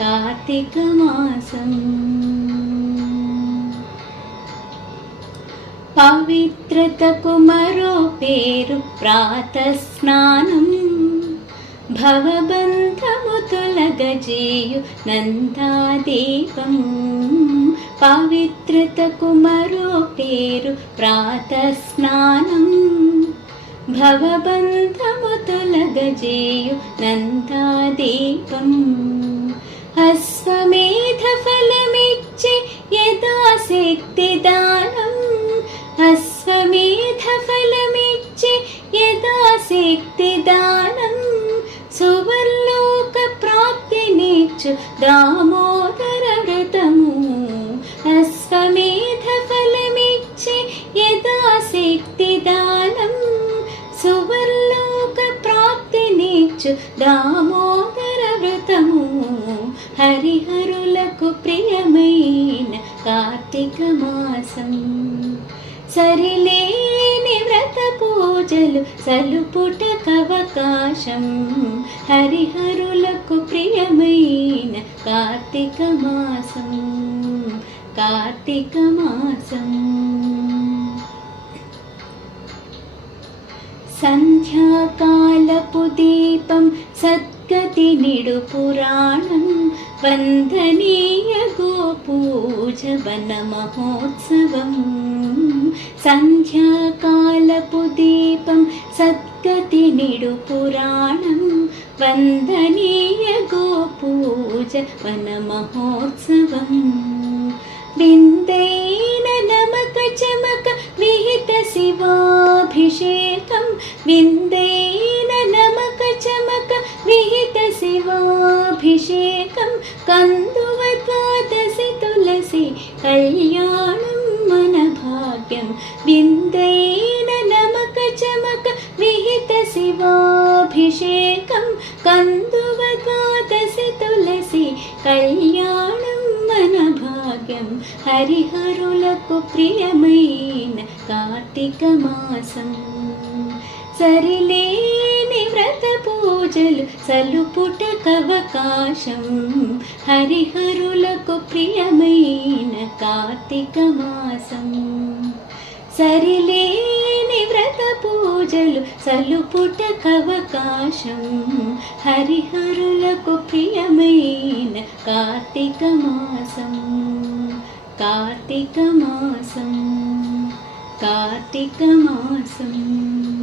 కార్తీక మాసం. పవిత్రతకు మరో పేరు ప్రాతస్నానం భవబంధము తొలగజేయు నందాదీపం. పవిత్రతకు మరో పేరు ప్రాతస్నానం భవబంధము తొలగజేయు నందాదీపం. అశ్వమేధ ఫలమిచ్చే యథాశక్తి దానం. అశ్వమేధ ఫలమిచ్చే యథాశక్తి దానం. సువర్లోక ప్రాప్తినిచ్చు దామోదర వ్రతము. అశ్వమేధ ఫలమిచ్చే యథాశక్తి దానం. సువర్లోక ప్రాప్తినిచ్చు దామోదర వ్రతము. హరిహరులకు ప్రియమైన కార్తీక మాసం. సరిలేని వ్రత పూజలు సలుపుటకవకాశం హరిహరులకు ప్రియమైన కార్తీక మాసం. కార్తీక మాసం. సంధ్యాకాలపు దీపం సద్గతి నిడు పురాణం. వందనీయ గోపూజ వన మహోత్సవం సంధ్యాకాలపు దీపం సద్గతి నిడు పురాణం వందనీయ గోపూజ వన మహోత్సవం విందైన నమక చమక విహిత శివాభిషేకం విందైన నమక చమక విహిత శివాభిషేకం కందువ తులసి కళ్యాణం మన భాగ్యం. బిందైన నమక చమక విహిత శివాభిషేకం. కందువ తులసి కళ్యాణం మన భాగ్యం. హరిహరులకు ప్రియమైన కార్తీక మాసం. సరిలే పూజలు సలుపుటకవకాశం. హరిహరులకు ప్రియమైన కార్తీక మాసం. సరిలేని వ్రత పూజలు సలుపుటకవకాశం. హరిహరులకు ప్రియమైన కార్తీక మాసం. కార్తీక మాసం. కార్తీక మాసం.